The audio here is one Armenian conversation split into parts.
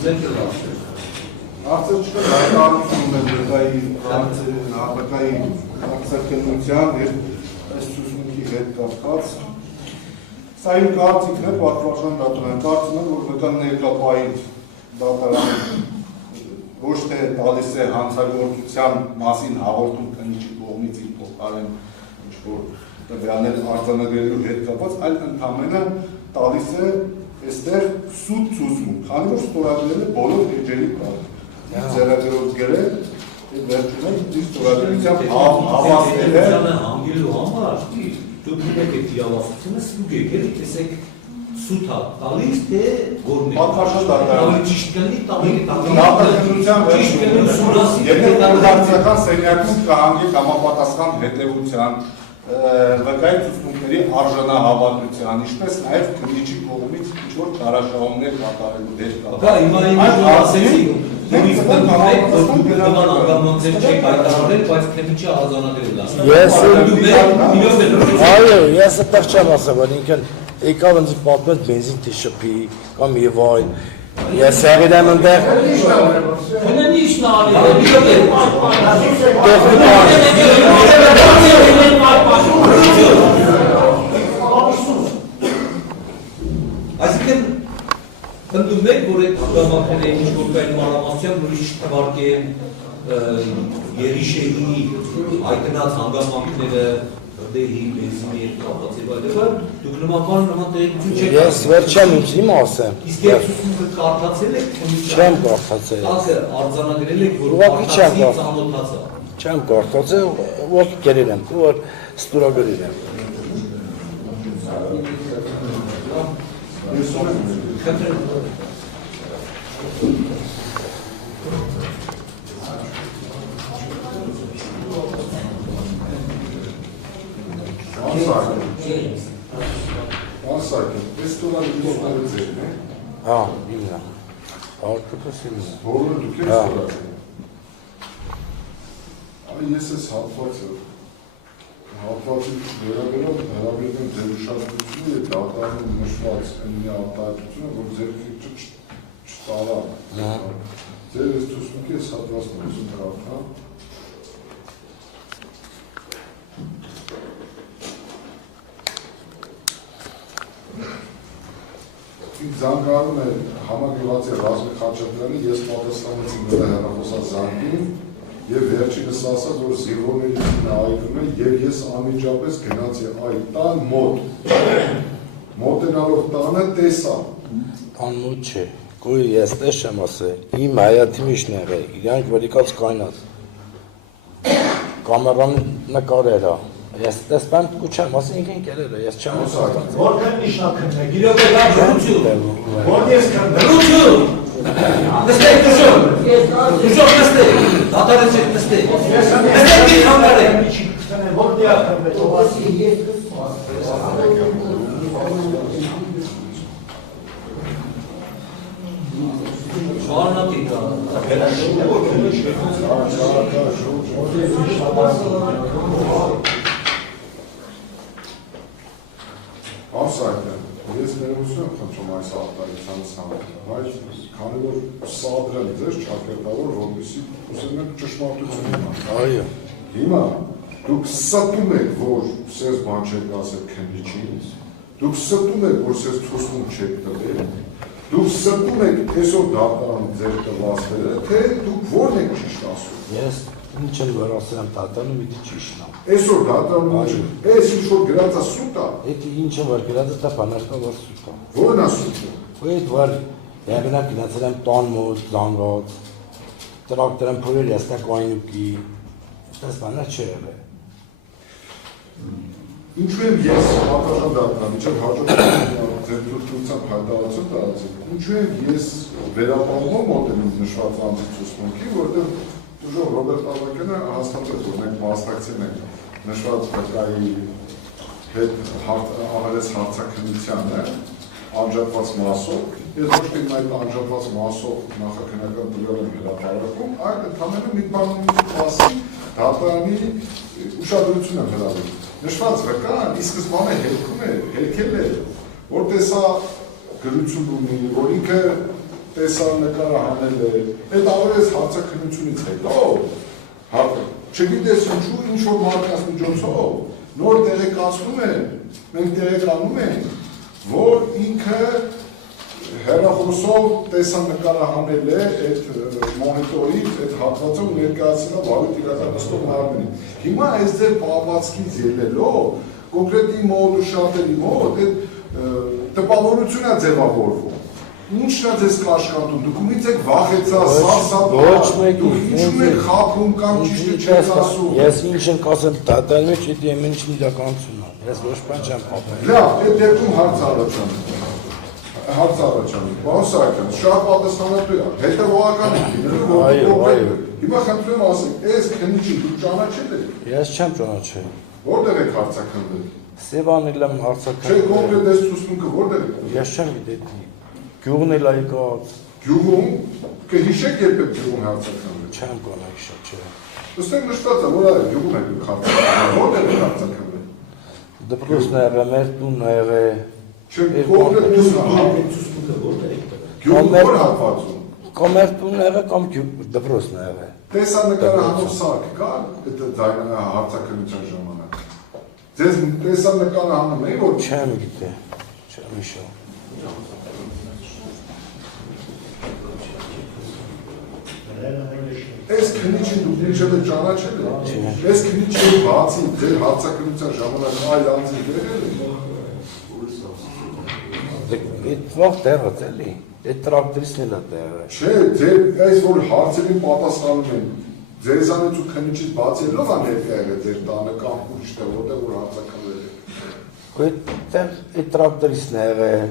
Հարցը չկա հայտարարություն է դեպի արձակելության եւ այս ցուցմունքի հետ կապված։ Սա իմ կարծիքն է, պատվարժան դատարան կարծում եմ, որ վկան ներկայապահին դատարանը ոչ թե տալիս է հանցագործության մասին հաղորդում քննիչի կողմից իր փոխարեն ինչ-որ տվյալներ արձանագրելու հետ կապված, այլ ընդամենը տալիս է այստեղ սուտ ցուցմունք, քանի որ ստորագրել է բոլոր էջերի կարգ։ Ձեռագրով գրել, վերջում է իր ստորագրությամբ հավաստել է հանգելու համար, դուք եք այդ իրավասությունը ստուգ եք, էլի տեսեք սուտ հա տալիս, թե գործն է։ Պատվարժան դատարանը ճիշտ կլինի, տալի Նախաձեռնության երկրորդական սենյակում կհանգի համապատասխան հետևության, վկայի ցուցմունքների արժանահավատության, ինչպես նաև քննիչի կողմից ինչ-որ դարաշահումներ կատարելու դեր կա։ Դա հիմա իմ ասեցի, նույնիսկ ընդհանրեք, որ դուք նման անգարմանքներ չեք հայտարարել, բայց քննիչի արձանագրել է։ Այո, ես այդտեղ չեմ ասել, որ ինքն եկավ ինձ պատմեց բենզին թե շփի կամ եւ այլ։ Ես եղել եմ այնտեղ։ Քննիչն արել Այսինքն ընդդում եք, որ այդ հանգամանքները ինչ-որ կային մանրամասնությամբ նույնիսկ չթվարկեն Երիշեի հայտնած հանգամանքները դեհի, բենզինի հետ կապված եւ այլն, դուք նման տեղեկություն չեք։ Ես վերջում իմ ասեմ։ Իսկ երբ ցուցմունքը կարդացել եք, չեմ կարդացել։ Ասը արձանագրել եք, որ Ուղղակի չեմ ծանոթացա։ Չեմ կարդացել, որ գրել եմ, որ ստորագրել եմ։ Անսակեն, ես տոլան իլոները ձերն է։ Հա, իմն է։ Արտուպես իմն է։ Բոլորը դուք ես տոլան։ Այ ես ես հատվածի վերաբերով հրավիրում եմ ձեր ուշադրությունը և դատարանում նշված մի արտահայտությունը, որ ձեր քիչը չտալա։ Ձեր ես ցուցմունքի ես հատվածն եմ կարդա։ Ինձ զանգանում է համագյուղացի Ռազմիկ Խաչատրյանը, ես պատասխանեցի նրա հեռախոսած զանգին և վերջինս ասաց, որ զինվորներից այգում է և ես անմիջապես գնացի այդ տան մոտ, մոտենալով տանը տեսա։ Տան մոտ չէ, գույ ես տես չեմ ասել, իմ հայատի միշն եղե, իրանք վրիկած կայնած, կամերան նկարեր է, ես տեսպեմ ու չեմ ասել ինքն կերեր է, ես չեմ ասել։ Որքան նիշնակն է, Գիրոք եք աջորություն, որ ես կնդեմ։ դրություն, նստեք դուշով, դուշով նստեք, դատարեցեք նստեք, նստեք մի խանգարեք։ Որ դիակն է, Շարունակեք, Անսակեն, ես ներողություն եմ խնդրում այս արտահայտությանից համար, բայց քանի որ սադրել ձեզ ճակերտավոր, որպեսզի ուզում եք ճշմարտություն իմանալ։ Այո։ Հիմա դուք ստում եք, որ սեզ բան չեք ասել քննիչին, դուք ստում եք, որ սեզ ցուցմունք չեք տվել, դուք ստում եք այսօր դատարան ձեր տվածները, թե դուք ո՞րն եք ճիշտ ասում։ Ես ինչ եմ որ ասել եմ դատարանում իդի ճիշտ է։ Այսօր դատարանում այս ինչ որ գրած է սուտ է։ Այդ ինչ եմ որ գրած է դա բանակը որ սուտ է։ Ո՞րն է սուտը։ Այդ որ եղնակ գնացել եմ տան մոտ, զանգած, տրակտոր եմ փորել եստակ այնուկի, այդպես բաներ չի եղել։ Ինչու եմ ես պատասխան դառնալ, իջավ հաջորդ ձեր դուրսությամբ հայտարարություն տարածել։ Ինչու եմ ես վերապահումով մոտենում նշված անձի ցուցմունքի, որտեղ դժոխ Ռոբերտ Ավակյանը հաստատեց, որ մենք մասնակցել ենք նշված վկայի հետ ավելես հարցաքննությանը անջատված մասով, ես ոչ թե այդ անջատված մասով նախաքննական տվյալ եմ հրապարակում, այլ ընդհանրապես մի բան մասի դատարանի ուշադրություն եմ հրավիրում։ Նշված վկան ի սկզբանե հերքում է, հերքել է, որ տեսա գրություն ունի, որ ինքը տեսանկարը հանել է, այդ ավերես հարցաքննությունից հետո, չգիտես ինչու ինչ-որ մարդկանց միջոցով, նոր տեղեկացնում են, մենք տեղեկանում ենք, որ ինքը հեռախոսով տեսանկարը հանել է այդ մոնիտորից, այդ հատվածով ներկայացնելով վարույթ իրականացնող մարմնին։ Հիմա այս ձեր պահվածքից ելնելով, կոնկրետ իմ մոտ ու շատերի մոտ այդ տպավորություն է ձևավորվում։ Ինչն է ձեզ կաշկանդում, դուք ումից եք վախեցած, սարսափած, դուք ինչու եք խաբում կամ ճիշտը չեք ասում։ Ես ինչ եմ ասեմ, դատարանի մեջ դա ամեն ինչ իրականություն է։ Ես ոչ բան չեմ ապրել։ Լավ, այդ դեպքում հարց առաջանում։ Պարոն Սահակյան, շատ պատասխանատու է, հետևողական եք լինելու, Այո։ Հիմա խնդրեմ ասեք, այս քննիչի դուք ճանաչել եք։ Ես չեմ ճանաչել։ Որտեղ եք հարցաքննել։ Սևանել եմ Չէ, հարցաքննել։ կոնկրետ այս ցուցմունքը որտեղ եք։ Ես չեմ գիտի։ Գյուղն էլ եկած։ Գյուղում կհիշեք երբ եք գյուղում հարցաքննել։ Չեմ կոնայշա, չէ։ Ըստեղ նշված է, որ այ գյուղում եք հարցաքննել։ Որտեղ եք հարցաքննել։ Դպրոցն է եղել, մեր տունն է եղել։ Չէ, կոնկրետ ցուցմունքը որտեղ է։ գյուղում որ հատվածում։ Կամ մեր տունն է եղել, կամ դպրոցն է եղել։ Տեսանկարը հանող սարք կա այդ հարցաքննության ժամանակ։ Ձեզ տեսանկարը հանում եք, որ Չեմ գիտե։ Չեմ հիշում։ այս քննիչին դուք ինչև եք ճանաչել եք։ Այս քննիչի բացի ձեր հարցաքննության ժամանակ այլ անձի դերել եք։ Այդ ո՞ղ տեղը էլի։ Այդ տրակտորիստն էլ է տեղը։ Չէ, ձեր այս որ հարցերին պատասխանում են, ձեզանից ու քննիչից բացի ով է ներկա եղել ձեր տանը կամ ուրիշտեղ, որտեղ որ հարցաքննել եք։ Այդ տրակտորիստն է եղել,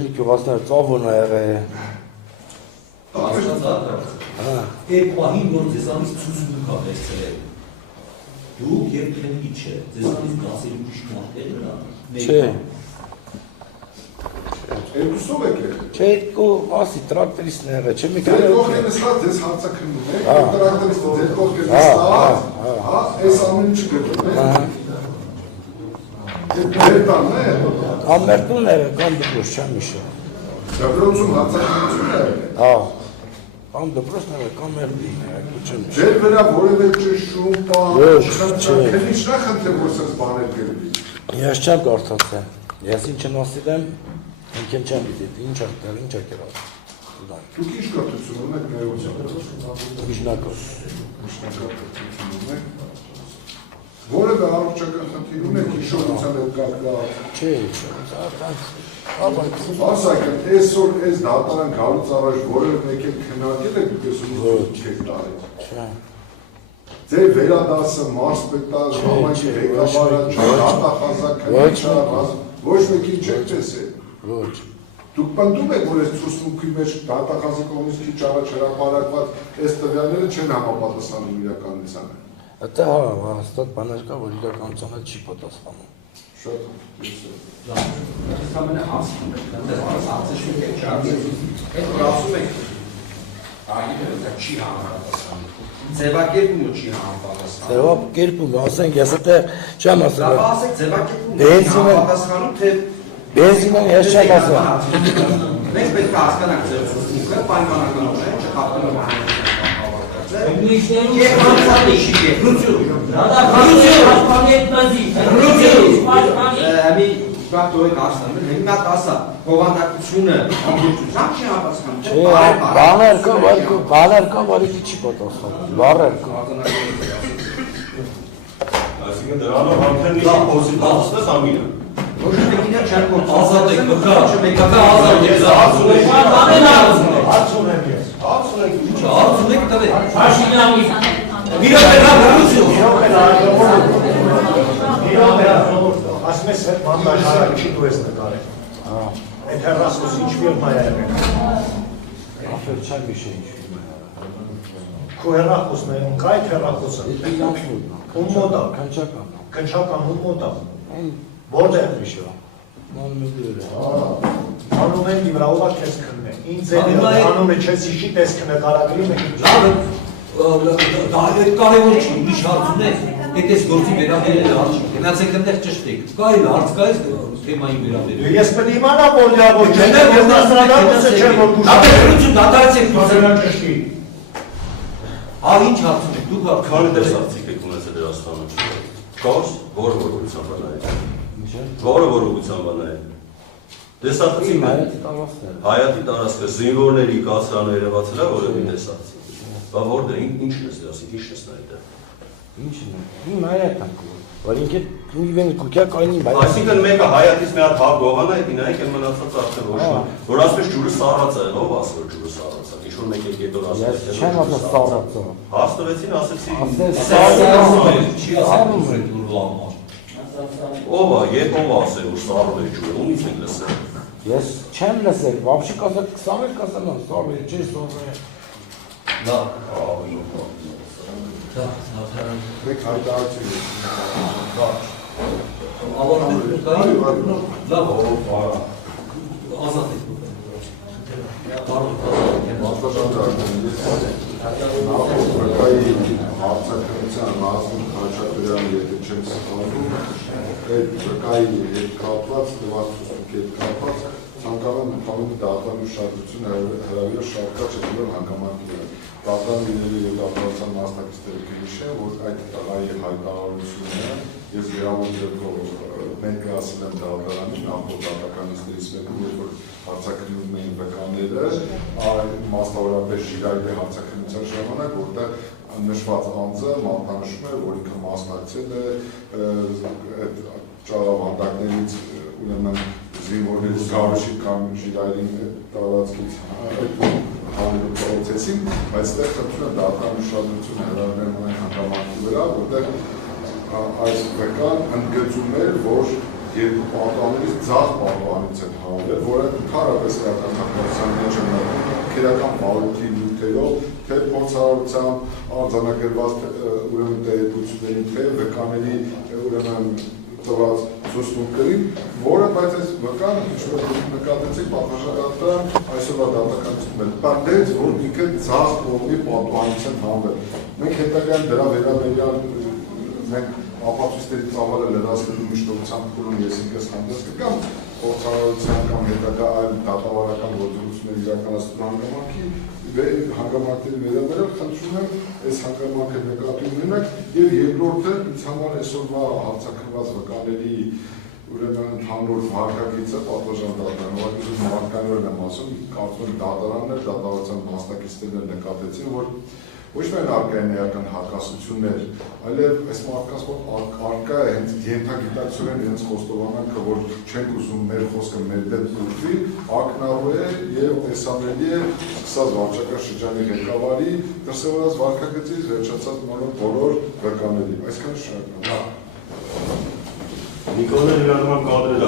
էլի գյուղացիները ծովն է եղել։ Այդ պահին, որ ձեզանից ցուցմունք ա վերցրել, դուք և քննիչը, ձեզանից գասելու ճիշտ մարդերն են։ Չէ։ Երկուսով եք եղել։ Չէ, երկու ասի տրակտորիստն է եղել, չէ մի Ձեր քանի կողքին նստած ձեզ հարցաքննում եք, տրակտորիստը ձեր կողքին նստած, այս ամեն ինչը գտնում եք։ Ձեր տանն է։ Կամ մեր տունն է եղել, կամ դպրոց, չեմ հիշում։ Դպրոցում հարցաքննություն է եղել։ Կամ դպրոցն է եղել, կամ մեր տունն է եղել, չեմ հիշում։ Ձեր վրա որևէ ճշում, քննիչն է խնդրել, որ սենց բաներ գրվի։ Ես չեմ կարծացել։ Ես ինչ եմ ասել եմ, ինքն չեմ գիտի, ինչ է կերած։ Դուք ինչ կրթություն ունեք ներողություն։ Միջնակով։ Միջնակրթություն ունեք։ Որևէ առողջական խնդիր ունեք հիշողության հետ կապված։ Չէ, Ասակն, այսօր այս դատարան գալուց առաջ որևէ մեկը քննարկել եք դուք ես ուրիշ եք տարել։ Չէ։ Ձեր վերադասը, մարսպետալ, համայնքի ղեկավարը, դատախազակ, քննիչը, ոչ մեկին չեք տեսել։ Ոչ։ Դուք պնդում եք, որ այս ցուցմունքի մեջ դատախազի կողմից քիչ առաջ հրապարակված այս տվյալները չեն համապատասխանում իրականությանը։ Դա հաստատ բաներ կա, որ իրականությանը չի պատասխանում։ Շատ Համենը ասում եք, այդ ասում եք, դա չի համապատասխանում։ Ձևակերպումը չի համապատասխանում։ Ձևակերպումը, ասենք, ես այդտեղ չեմ ասել։ Լավ, ասեք, ձևակերպումը համապատասխանում, թե բենզինը ես չեմ ասել։ Մենք պետք է հասկանանք ձեր ցուցմունքը, պայմանականորեն չխախտում ենք։ Եվ հանցանիշի է, ռուծյուն, հաշպանիետ նազի, Մի բակ դորեք ասնեմ, հիմա ասա, հովանդակությունը ամբողջությամբ չի համապատասխանում, Չէ, բաներ կա, որի չի պատասխանում, բառեր կա։ Այսինքն դրանով համքնի պոզիտիվը համինը։ ոչ մեկինը չեն Ազատ եք, կկա ազատ եք, Հարց ունեմ ես։ հարց ունեք տվեք։ Հաշինյանի, Ասում ես հետ մանդաժարը չի դու ես նկարել։ Այդ հեռասոս ինչ ֆիրմա է եղել։ Ախր չեմ հիշի ինչ ֆիրմա։ Քո հեռախոսն է, կա այդ հեռախոսը։ Ում մոտ է։ Քնչական։ Քնչական ում մոտ է։ Այն Որտեղ։ հիշա։ Մանուելը։ Անունի վրա ով է քեզ քննել։ Ինձ էլ անունը չես հիշի, պես քննարկագրի մենք։ Լավ, դա կարևոր չի, ուրիշ հարց ունեք։ Այդպես գործի վերաբերել արժի, գնացեք այնտեղ ճշտեք, կա էլ հարց կա այս թեմայի վերաբերել։ Ես պետք է իմանամ, որ լիավոր չեմ, ես դասարանը չեմ, որ Դատերություն դատարեցեք ճշտի։ Հա ինչ հարցում եք, դուք Քանի տեսարցիկ եք ունեցել Դերաստանում։ Կոս, որը ուղղությամբ բանային։ Որը ուղղությամբ բանային։ Տեսարցիկ Հայատի տարածքը զինվորների կացրանը երևացել է որևէ տեսարցիկ։ Բա որտե ինչն է ասի, ինչն է այդտեղ։ Ինչն է։ Իմ հայատանք։ Որ ինքը իվեն կուքյա կայնի բայ։ Այսինքն մեկը Հայատից մի հատ հավ գողանա է, նայեք այն մնացած արդեն ոչ որ ասես ջուրը սառած է, ով ասել որ ջուրը սառած է։ Ինչ որ մեկ եկել որ ասել։ Ես չեմ ասել սառածը։ Հաստատեցին, ասեցի։ չի ասում որ դու լամա։ Ով է, երբ ով ասել որ սառը է ջուրը, ումից եք լսել։ Ես չեմ լսել, вообще կասել 21 կասել, սառը է, չի սառը է։ Դա Մեկ հայտարարություն ավարտել կայի լավ ազատ եք Վկայի հարցակրության Ռազմիկ Խաչատրյանի եթե չեմ սխալվում, այդ վկայի հետ կապված, դվածքի հետ կապված, ցանկանում ընդհանուր դատանի ուշադրություն հրավիրել շարքած չդրել հանգամանքները։ Դատանիների և դատանության մասնակիցները կհիշեն, որ այդ տղայի հայտարարությունը ես գրավոր դեպքով ներկայացրել եմ դատարանին, նախորդ դատականիցներից մեկում, երբ որ հարցակրում էին վկաները, մասնավորապես Ժիրայրի հարցակրության ժամանակ, որտեղ նշված անձը մատնանշում է, որ ինքը մասնակցել է այդ ճաղավանդակներից ուրեմն զինվորներից Գարուշի կամ Ժիրայրին տարածքից հանելու պրոցեսին, բայց այստեղ խնդրում է դատարան ուշադրությունը հրավիրել այն հանգամանքի վրա, որտեղ այս վկան ընդգծում էր, որ երկու պատաններից ձախ պատանից են հանվել, որը ընդհանրապես իրականության մեջ են քերական բարույթի նյութերով, թե փորձառությամբ արձանագրված ուրեմն տեղեկություններին, թե վկաների ուրեմն տված զուսպունքներին, որը բայց այս վկան ինչ-որ նկատեցիք պատվաշատան այսօրվա դատականությունում պարդեց, որ ինքը ձախ կողմի պատանից են հանվել։ Մենք հետագայում դրա վերաբերյալ մենք ապացույցների ծավալը լրացնելու միշտորությամբ փուլում ես ինքս հանդես կգամ փորձառության կամ հետագա այլ դատավարական գործողությունների իրականացնելու հանգամանքների վերաբերյալ խնդրում եմ այս հանգամանքը նկատի ունենաք եւ երկրորդը ինձ համար այսօրվա հարցակրված վկաների ուրեմն ընդհանուր վարկագիծը պատվաժան դատարանում մարդկանորեն եմ ասում կարծում եմ դատարանն էլ դատավարության մասնակիցներն նկատեցին որ ոչ միայն արկա են էական հակասություններ, այլև այս մարդկանց մոտ արկա է հենց ենթագիտակցորեն իրենց խոստովանանքը, որ չենք ուզում մեր խոսքը մեր դեպ ուղղվի, ակնառու է եւ տեսանելի է սկսած վարչական շրջանի ղեկավարի դրսևորած վարկագծից վերջացած բոլոր վկաների։ Այսքան շնորհակալ եմ։ Նիկոլը իրարման կադրել